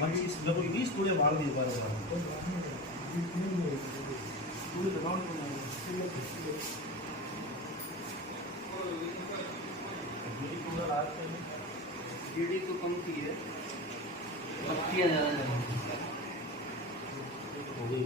मंची लगभग 20 थोड़े बाल दिए बार कीड़ी तो कम की है, पत्तियाँ ज़्यादा हो गई।